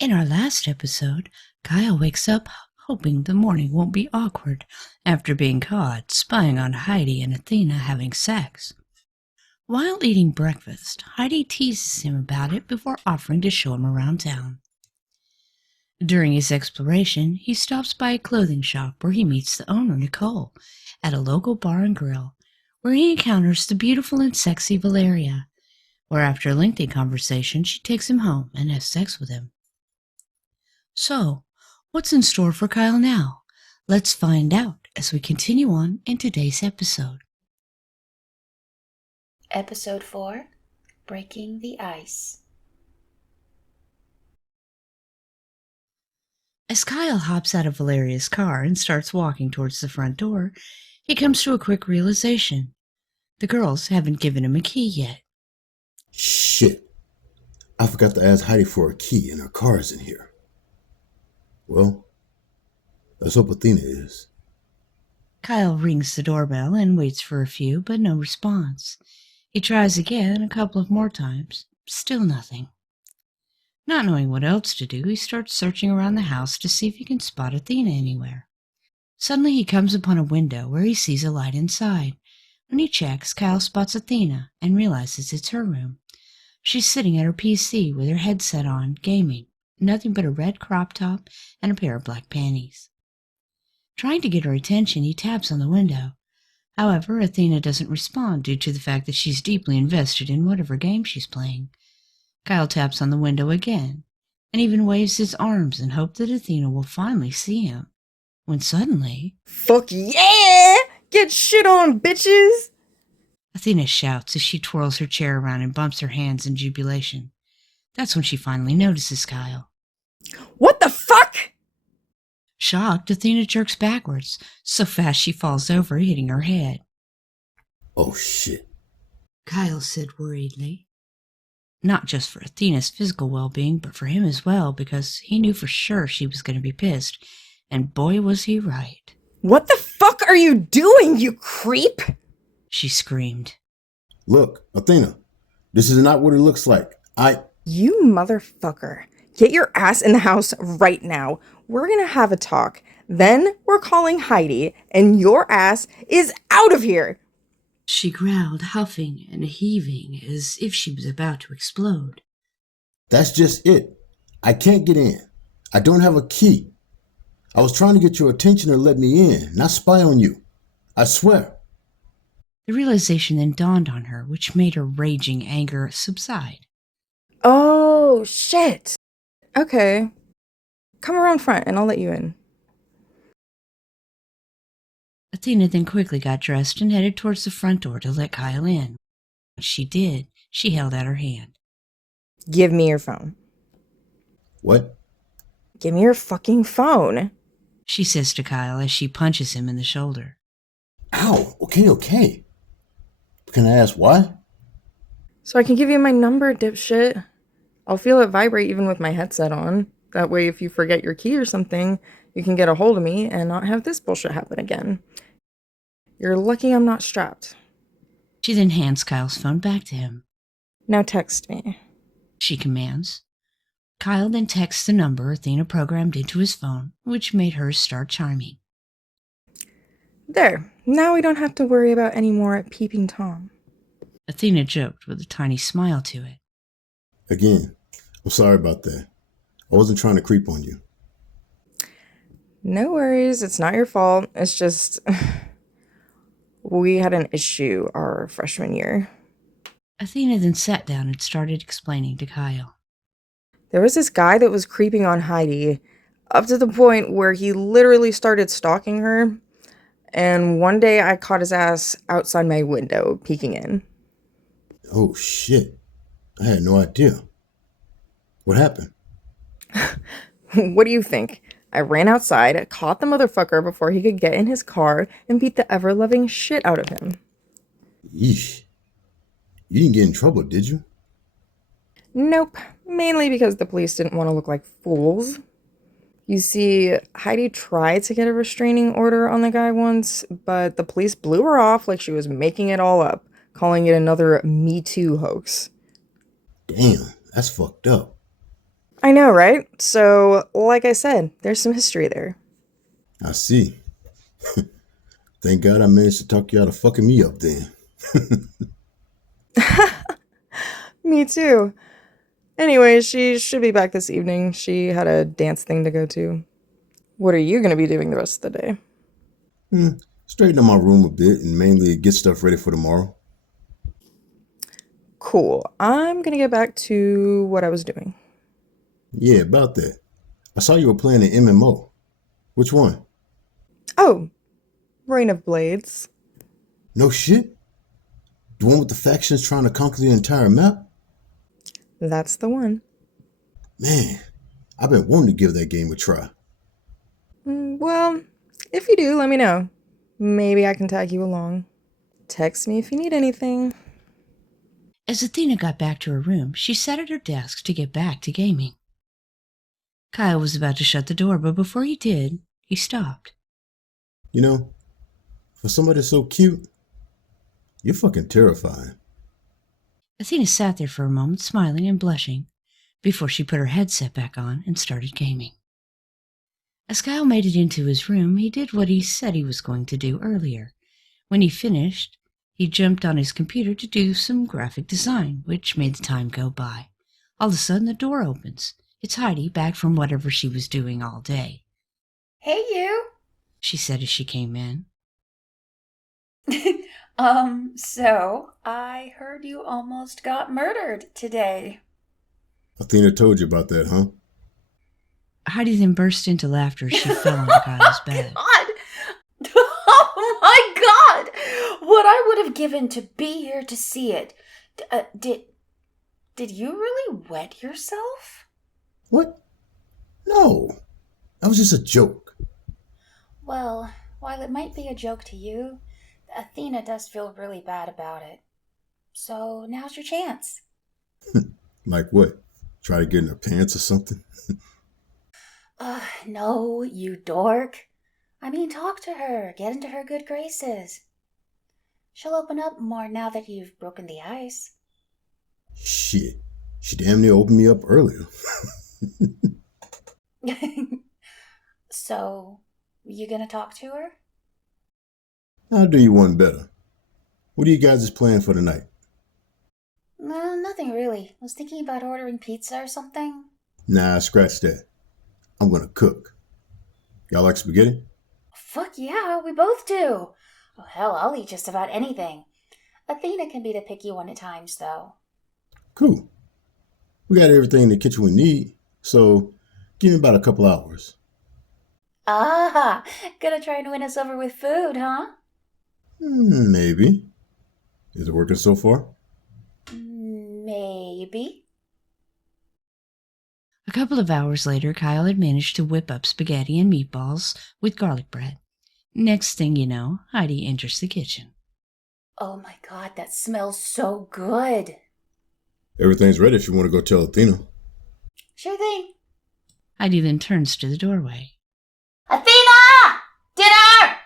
In our last episode, Kyle wakes up hoping the morning won't be awkward after being caught spying on Heidi and Athena having sex. While eating breakfast, Heidi teases him about it before offering to show him around town. During his exploration, he stops by a clothing shop where he meets the owner, Nicole, at a local bar and grill, where he encounters the beautiful and sexy Valeria, where after a lengthy conversation she takes him home and has sex with him. So, what's in store for Kyle now? Let's find out as we continue on in today's episode. Episode 4, Breaking the Ice. As Kyle hops out of Valeria's car and starts walking towards the front door, he comes to a quick realization. The girls haven't given him a key yet. Shit. I forgot to ask Heidi for a key and her car is in here. Well, let's hope Athena is. Kyle rings the doorbell and waits for a few, but no response. He tries again a couple of more times. Still nothing. Not knowing what else to do, he starts searching around the house to see if he can spot Athena anywhere. Suddenly he comes upon a window where he sees a light inside. When he checks, Kyle spots Athena and realizes it's her room. She's sitting at her PC with her headset on, gaming. Nothing but a red crop top and a pair of black panties. Trying to get her attention, he taps on the window. However, Athena doesn't respond due to the fact that she's deeply invested in whatever game she's playing. Kyle taps on the window again, and even waves his arms in hope that Athena will finally see him. When suddenly... Fuck yeah! Get shit on, bitches! Athena shouts as she twirls her chair around and bumps her hands in jubilation. That's when she finally notices Kyle. What the fuck? Shocked, Athena jerks backwards, so fast she falls over, hitting her head. Oh shit, Kyle said worriedly. Not just for Athena's physical well-being, but for him as well, because he knew for sure she was going to be pissed, and boy was he right. What the fuck are you doing, you creep? She screamed. Look, Athena, this is not what it looks like. You motherfucker. Get your ass in the house right now. We're gonna have a talk. Then we're calling Heidi, and your ass is out of here. She growled, huffing and heaving as if she was about to explode. That's just it. I can't get in. I don't have a key. I was trying to get your attention to let me in, not spy on you. I swear. The realization then dawned on her, which made her raging anger subside. Oh, shit. Okay. Come around front and I'll let you in. Athena then quickly got dressed and headed towards the front door to let Kyle in. When she did, she held out her hand. Give me your phone. What? Give me your fucking phone. She says to Kyle as she punches him in the shoulder. Ow, okay. Can I ask why? So I can give you my number, dipshit. I'll feel it vibrate even with my headset on. That way, if you forget your key or something, you can get a hold of me and not have this bullshit happen again. You're lucky I'm not strapped. She then hands Kyle's phone back to him. Now text me. She commands. Kyle then texts the number Athena programmed into his phone, which made hers start chiming. There. Now we don't have to worry about any more peeping Tom. Athena joked with a tiny smile to it. Again, I'm sorry about that. I wasn't trying to creep on you. No worries. It's not your fault. It's just... we had an issue our freshman year. Athena then sat down and started explaining to Kyle. There was this guy that was creeping on Heidi up to the point where he literally started stalking her. And one day I caught his ass outside my window, peeking in. Oh shit. I had no idea. What happened? What do you think? I ran outside, caught the motherfucker before he could get in his car, and beat the ever-loving shit out of him. Yeesh. You didn't get in trouble, did you? Nope. Mainly because the police didn't want to look like fools. You see, Heidi tried to get a restraining order on the guy once, but the police blew her off like she was making it all up, calling it another Me Too hoax. Damn, that's fucked up. I know, right? So, like I said, there's some history there. I see. Thank God I managed to talk you out of fucking me up then. Me too. Anyway, she should be back this evening. She had a dance thing to go to. What are you going to be doing the rest of the day? Straighten up my room a bit and mainly get stuff ready for tomorrow. Cool. I'm going to get back to what I was doing. Yeah, about that. I saw you were playing an MMO. Which one? Oh, Reign of Blades. No shit? The one with the factions trying to conquer the entire map? That's the one. Man, I've been wanting to give that game a try. Well, if you do, let me know. Maybe I can tag you along. Text me if you need anything. As Athena got back to her room, she sat at her desk to get back to gaming. Kyle was about to shut the door, but before he did, he stopped. You know, for somebody so cute, you're fucking terrifying. Athena sat there for a moment, smiling and blushing, before she put her headset back on and started gaming. As Kyle made it into his room, he did what he said he was going to do earlier. When he finished, he jumped on his computer to do some graphic design, which made the time go by. All of a sudden, the door opens. It's Heidi, back from whatever she was doing all day. Hey, you! She said as she came in. So I heard you almost got murdered today. Athena told you about that, huh? Heidi then burst into laughter as she fell onto Kyle's bed. God! Oh my God! What I would have given to be here to see it. Did you really wet yourself? What? No. That was just a joke. Well, while it might be a joke to you, Athena does feel really bad about it. So now's your chance. Like what? Try to get in her pants or something? No, you dork. I mean, talk to her. Get into her good graces. She'll open up more now that you've broken the ice. Shit. She damn near opened me up earlier. So, you gonna talk to her? I'll do you one better. What are you guys' plan for tonight? No, nothing really. I was thinking about ordering pizza or something. Nah, scratch that. I'm gonna cook. Y'all like spaghetti? Fuck yeah, we both do. Oh, hell, I'll eat just about anything. Athena can be the picky one at times, though. Cool. We got everything in the kitchen we need, so give me about a couple hours. Ah, gonna try and win us over with food, huh? Maybe. Is it working so far? Maybe. A couple of hours later, Kyle had managed to whip up spaghetti and meatballs with garlic bread. Next thing you know, Heidi enters the kitchen. Oh my God, that smells so good. Everything's ready if you want to go tell Athena. Sure thing. Heidi then turns to the doorway. Athena! Dinner!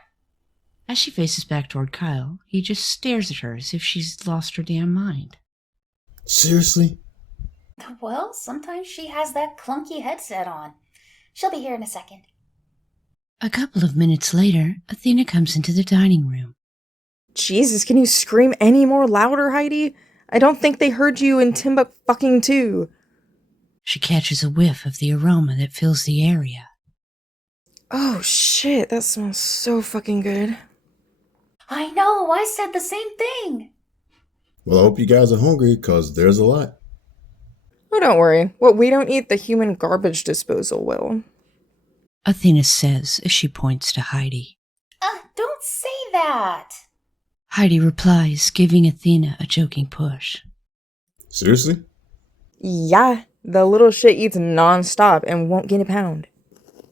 As she faces back toward Kyle, he just stares at her as if she's lost her damn mind. Seriously? Well, sometimes she has that clunky headset on. She'll be here in a second. A couple of minutes later, Athena comes into the dining room. Jesus, can you scream any more louder, Heidi? I don't think they heard you in Timbuk-fucking-2. She catches a whiff of the aroma that fills the area. Oh shit, that smells so fucking good. I know, I said the same thing. Well, I hope you guys are hungry, because there's a lot. Oh, don't worry. What we don't eat, the human garbage disposal will. Athena says as she points to Heidi. Don't say that. Heidi replies, giving Athena a joking push. Seriously? Yeah, the little shit eats non-stop and won't gain a pound.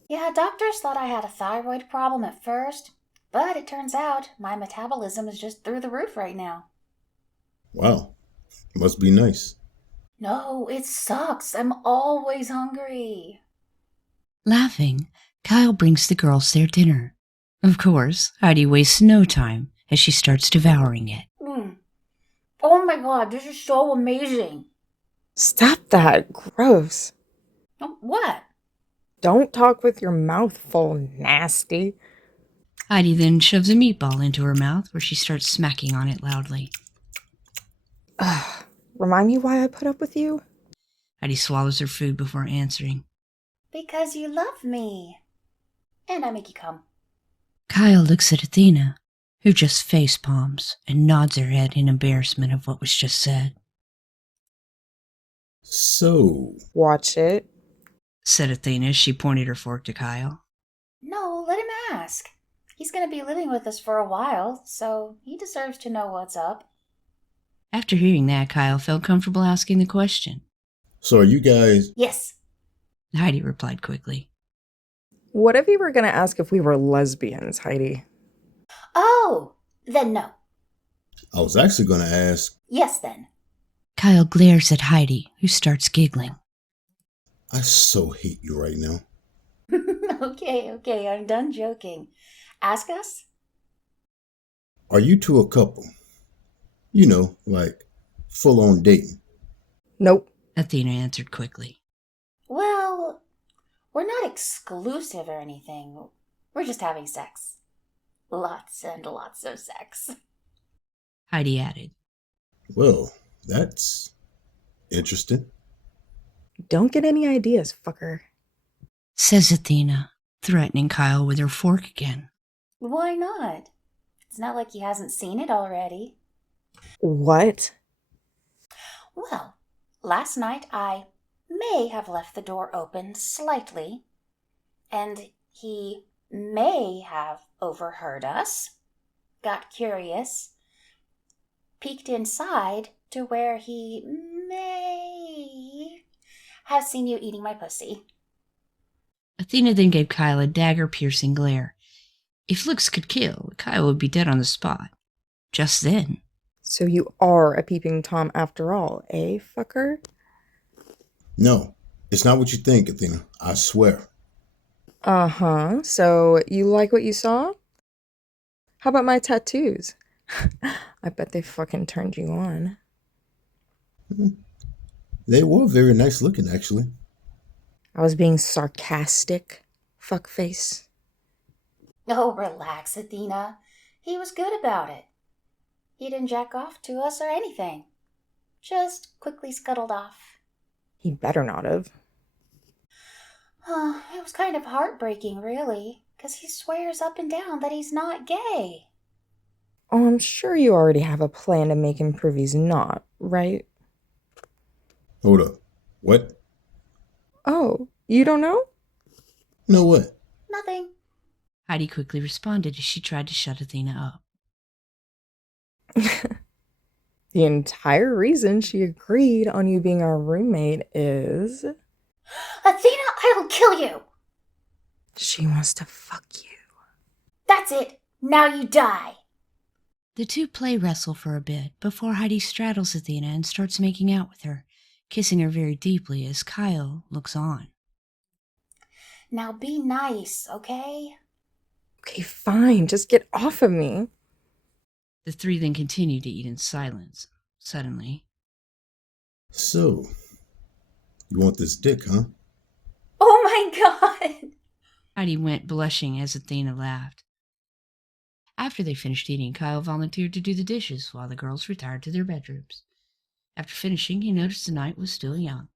Yeah, doctors thought I had a thyroid problem at first, but it turns out my metabolism is just through the roof right now. Wow. Must be nice. No, it sucks. I'm always hungry. Laughing, Kyle brings the girls their dinner. Of course, Heidi wastes no time as she starts devouring it. Oh my God, this is so amazing. Stop that. Gross. Oh, what? Don't talk with your mouth full, nasty. Heidi then shoves a meatball into her mouth where she starts smacking on it loudly. Ugh. Remind me why I put up with you? Heidi swallows her food before answering. Because you love me. And I make you come. Kyle looks at Athena, who just face palms and nods her head in embarrassment of what was just said. So, Watch it. Said Athena as she pointed her fork to Kyle. No, let him ask. He's going to be living with us for a while, so he deserves to know what's up. After hearing that, Kyle felt comfortable asking the question. so are you guys... Yes. Heidi replied quickly. What if you were going to ask if we were lesbians, Heidi? Oh, then no. I was actually going to ask... Yes, then. Kyle glares at Heidi, who starts giggling. I so hate you right now. Okay, I'm done joking. Ask us? Are you two a couple? You know, like full-on dating. Nope. Athena answered quickly. Well, we're not exclusive or anything. We're just having sex. Lots and lots of sex. Heidi added. Well, that's interesting. Don't get any ideas, fucker. Says Athena, threatening Kyle with her fork again. Why not? It's not like he hasn't seen it already. What? Well, last night I may have left the door open slightly, and he may have overheard us, got curious, peeked inside to where he may have seen you eating my pussy. Athena then gave Kyle a dagger-piercing glare. If looks could kill, Kyle would be dead on the spot. Just then. So you are a peeping Tom after all, eh, fucker? No, it's not what you think, Athena. I swear. Uh-huh. So you like what you saw? How about my tattoos? I bet they fucking turned you on. They were very nice looking, actually. I was being sarcastic, fuckface. Oh, relax, Athena. He was good about it. He didn't jack off to us or anything. Just quickly scuttled off. He better not have. It was kind of heartbreaking, really, because he swears up and down that he's not gay. Oh, I'm sure you already have a plan to make him prove he's not, right? Hold up. What? Oh, you don't know? No, what? Nothing. Heidi quickly responded as she tried to shut Athena up. The entire reason she agreed on you being our roommate is... Athena, I'll kill you! she wants to fuck you. That's it. Now you die. The two play wrestle for a bit before Heidi straddles Athena and starts making out with her, kissing her very deeply as Kyle looks on. Now be nice, okay? Okay, fine. Just get off of me. The three then continue to eat in silence. Suddenly, So, you want this dick, huh? Oh my god! Heidi went blushing as Athena laughed. After they finished eating, Kyle volunteered to do the dishes while the girls retired to their bedrooms. After finishing, he noticed the night was still young.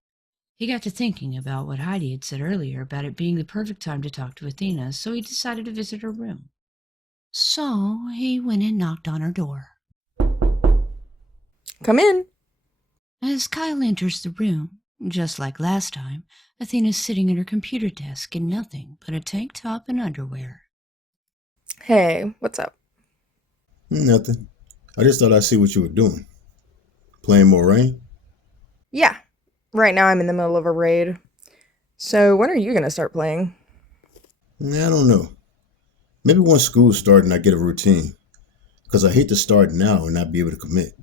He got to thinking about what Heidi had said earlier about it being the perfect time to talk to Athena, so he decided to visit her room. So he went and knocked on her door. Come in. As Kyle enters the room, just like last time, Athena's sitting at her computer desk in nothing but a tank top and underwear. Hey, what's up? Nothing. I just thought I'd see what you were doing. Playing more rain? Yeah. Right now I'm in the middle of a raid. So when are you going to start playing? I don't know. Maybe once school's starting, I get a routine. Because I hate to start now and not be able to commit.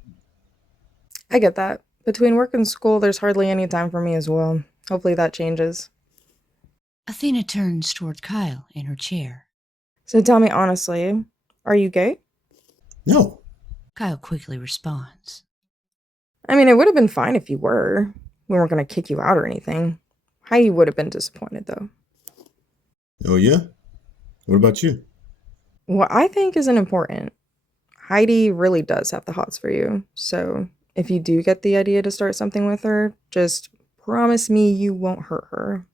I get that. Between work and school, there's hardly any time for me as well. Hopefully that changes. Athena turns toward Kyle in her chair. So tell me honestly, are you gay? No. Kyle quickly responds. I mean, it would have been fine if you were. We weren't going to kick you out or anything. Heidi would have been disappointed, though. Oh, yeah? What about you? What I think isn't important. Heidi really does have the hots for you, so if you do get the idea to start something with her, just promise me you won't hurt her.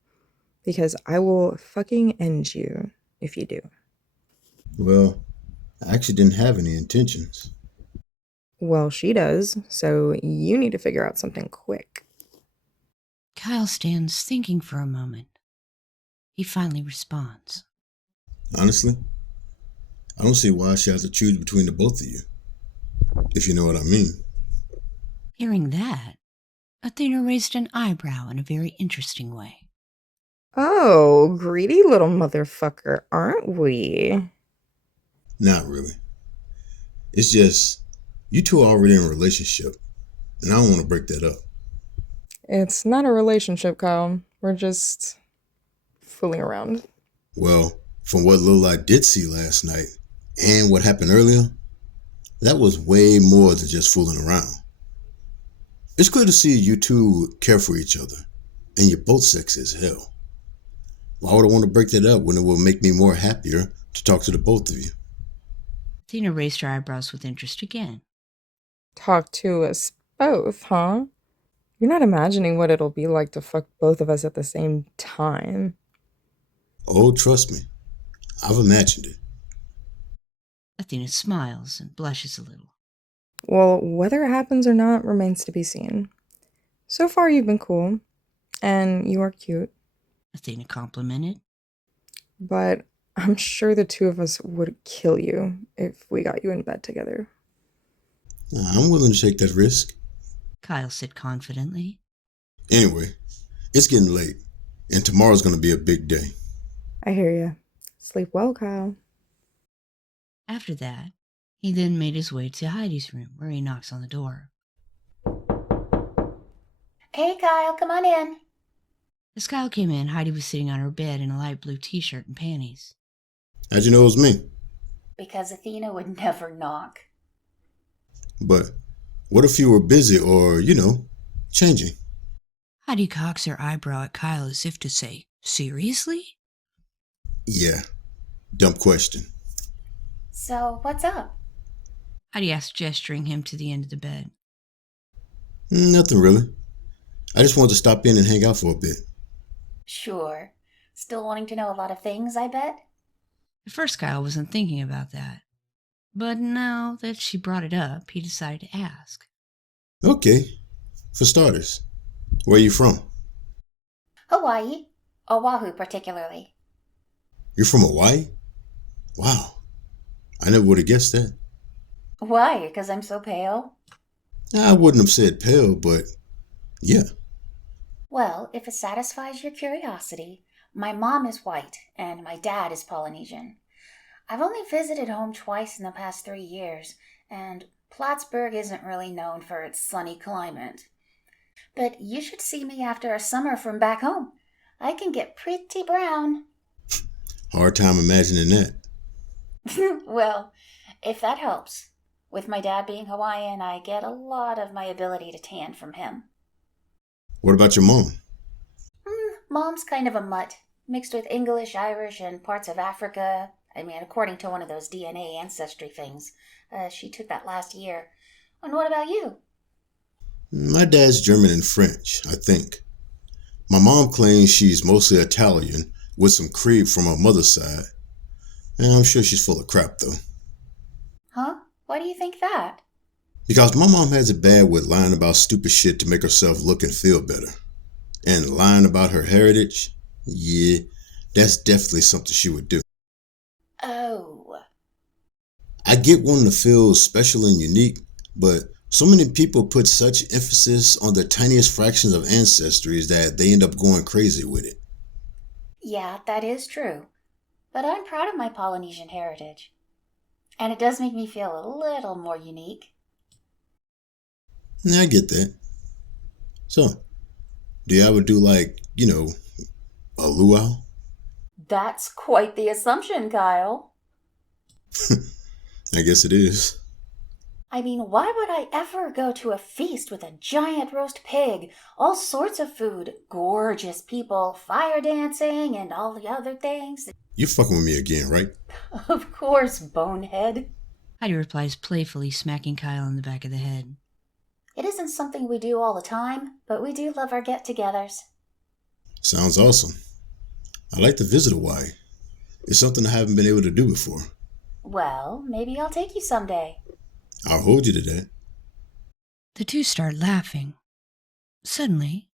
Because I will fucking end you if you do. Well, I actually didn't have any intentions. Well, she does, so you need to figure out something quick. Kyle stands thinking for a moment. He finally responds. Honestly, I don't see why she has to choose between the both of you, if you know what I mean. Hearing that, Athena raised an eyebrow in a very interesting way. Oh, greedy little motherfucker, aren't we? Not really. It's just, you two are already in a relationship, and I don't want to break that up. It's not a relationship, Kyle. We're just fooling around. Well, from what little I did see last night, and what happened earlier, that was way more than just fooling around. It's clear to see you two care for each other, and you're both sexy as hell. Why would I want to break that up when it will make me more happier to talk to the both of you? Athena raised her eyebrows with interest again. Talk to us both, huh? You're not imagining what it'll be like to fuck both of us at the same time. Oh, trust me. I've imagined it. Athena smiles and blushes a little. Well, whether it happens or not remains to be seen. So far, you've been cool, and you are cute, Athena complimented. but I'm sure the two of us would kill you if we got you in bed together. I'm willing to take that risk. Kyle said confidently. Anyway, it's getting late, and tomorrow's going to be a big day. I hear ya. Sleep well, Kyle. After that, he then made his way to Heidi's room, where he knocks on the door. Hey, Kyle, come on in. As Kyle came in, Heidi was sitting on her bed in a light blue t-shirt and panties. How'd you know it was me? Because Athena would never knock. But what if you were busy or, changing? Heidi cocks her eyebrow at Kyle as if to say, seriously? Yeah, dumb question. So, what's up? Heidi asked, gesturing him to the end of the bed. Nothing really. I just wanted to stop in and hang out for a bit. Sure. Still wanting to know a lot of things, I bet? At first, Kyle wasn't thinking about that. But now that she brought it up, he decided to ask. Okay, for starters, where are you from? Hawaii. Oahu, particularly. You're from Hawaii? Wow, I never would have guessed that. Why? Because I'm so pale? I wouldn't have said pale, but yeah. Well, if it satisfies your curiosity, my mom is white and my dad is Polynesian. I've only visited home twice in the past 3 years, and Plattsburgh isn't really known for its sunny climate. But you should see me after a summer from back home. I can get pretty brown. Hard time imagining that. Well, if that helps. With my dad being Hawaiian, I get a lot of my ability to tan from him. What about your mom? Mom's kind of a mutt, mixed with English, Irish, and parts of Africa. I mean, according to one of those DNA ancestry things. She took that last year. And what about you? My dad's German and French, I think. My mom claims she's mostly Italian, with some creep from her mother's side. And I'm sure she's full of crap, though. Huh? Why do you think that? Because my mom has it bad with lying about stupid shit to make herself look and feel better. And lying about her heritage, yeah, that's definitely something she would do. Oh. I get wanting to feel special and unique, but so many people put such emphasis on the tiniest fractions of ancestries that they end up going crazy with it. Yeah, that is true. But I'm proud of my Polynesian heritage. And it does make me feel a little more unique. Yeah, I get that. So, do you ever do a luau? That's quite the assumption, Kyle. I guess it is. I mean, why would I ever go to a feast with a giant roast pig, all sorts of food, gorgeous people, fire dancing, and all the other things? You're fucking with me again, right? Of course, bonehead. Heidi replies playfully, smacking Kyle on the back of the head. It isn't something we do all the time, but we do love our get-togethers. Sounds awesome. I like to visit Hawaii. It's something I haven't been able to do before. Well, maybe I'll take you someday. I'll hold you to that. The two start laughing. Suddenly,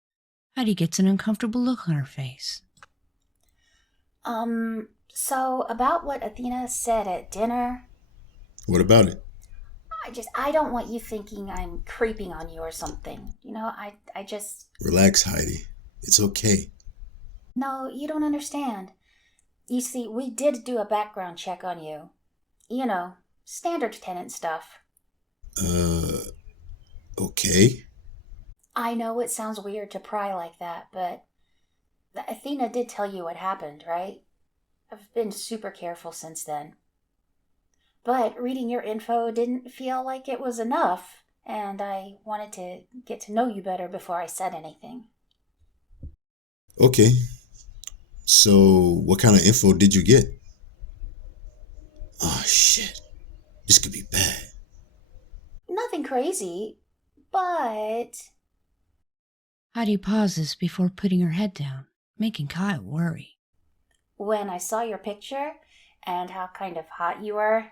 Heidi gets an uncomfortable look on her face. So about what Athena said at dinner, What about it? I don't want you thinking I'm creeping on you or something. You know, I just... Relax, Heidi. It's okay. No, you don't understand. You see, we did do a background check on you. You know, standard tenant stuff. Okay. I know it sounds weird to pry like that, but Athena did tell you what happened, right? I've been super careful since then. But reading your info didn't feel like it was enough, and I wanted to get to know you better before I said anything. Okay. So, what kind of info did you get? Oh, shit. This could be bad. Nothing crazy, but... Heidi pauses before putting her head down, making Kyle worry. When I saw your picture and how kind of hot you were,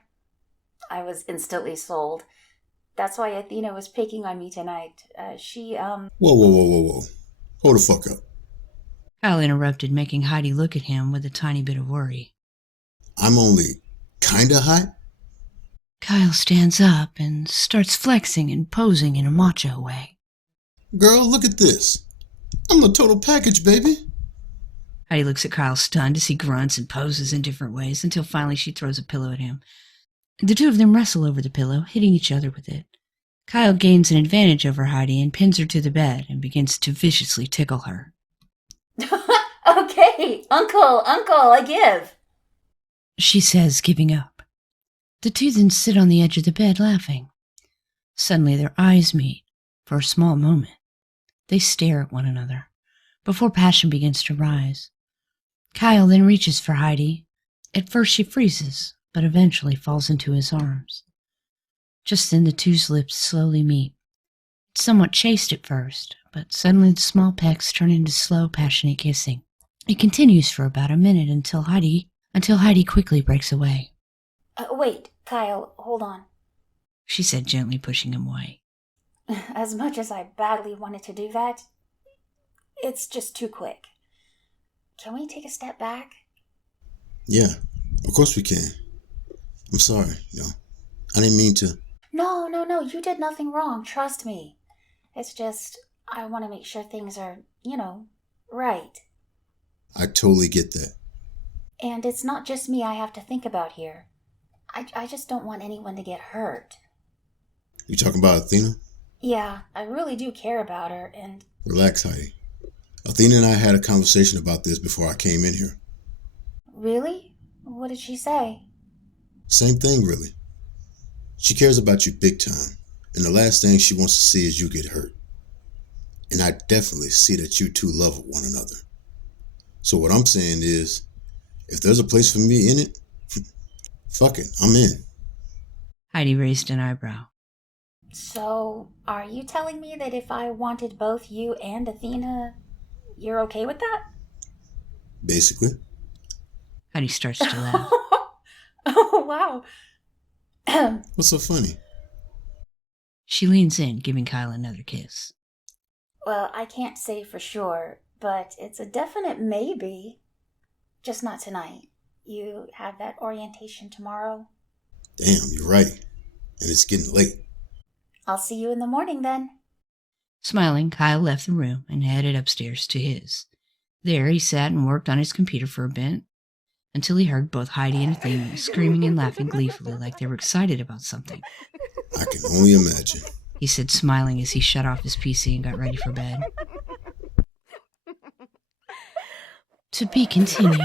I was instantly sold. That's why Athena was picking on me tonight. Whoa. Hold the fuck up. Kyle interrupted, making Heidi look at him with a tiny bit of worry. I'm only kinda hot? Kyle stands up and starts flexing and posing in a macho way. Girl, look at this. I'm the total package, baby. Heidi looks at Kyle stunned as he grunts and poses in different ways until finally she throws a pillow at him. The two of them wrestle over the pillow, hitting each other with it. Kyle gains an advantage over Heidi and pins her to the bed and begins to viciously tickle her. Okay, uncle, I give. She says, giving up. The two then sit on the edge of the bed, laughing. Suddenly their eyes meet. For a small moment, they stare at one another, before passion begins to rise. Kyle then reaches for Heidi. At first she freezes, but eventually falls into his arms. Just then the two's lips slowly meet. It's somewhat chaste at first, but suddenly the small pecks turn into slow, passionate kissing. It continues for about a minute until Heidi quickly breaks away. Wait, Kyle, hold on. She said, gently pushing him away. As much as I badly wanted to do that, it's just too quick. Can we take a step back? Yeah, of course we can. I'm sorry, I didn't mean to. No, you did nothing wrong, trust me. It's just, I want to make sure things are, right. I totally get that. And it's not just me I have to think about here. I just don't want anyone to get hurt. You talking about Athena? Yeah, I really do care about her, and... Relax, Heidi. Athena and I had a conversation about this before I came in here. Really? What did she say? Same thing, really. She cares about you big time, and the last thing she wants to see is you get hurt. And I definitely see that you two love one another. So what I'm saying is, if there's a place for me in it, fuck it, I'm in. Heidi raised an eyebrow. So, are you telling me that if I wanted both you and Athena, you're okay with that? Basically. Heidi starts to laugh. Oh, wow. What's so funny? She leans in, giving Kyle another kiss. Well, I can't say for sure, but it's a definite maybe. Just not tonight. You have that orientation tomorrow? Damn, you're right. And it's getting late. I'll see you in the morning then. Smiling, Kyle left the room and headed upstairs to his. There he sat and worked on his computer for a bit, until he heard both Heidi and Athena screaming and laughing gleefully like they were excited about something. I can only imagine, he said, smiling as he shut off his PC and got ready for bed. To be continued.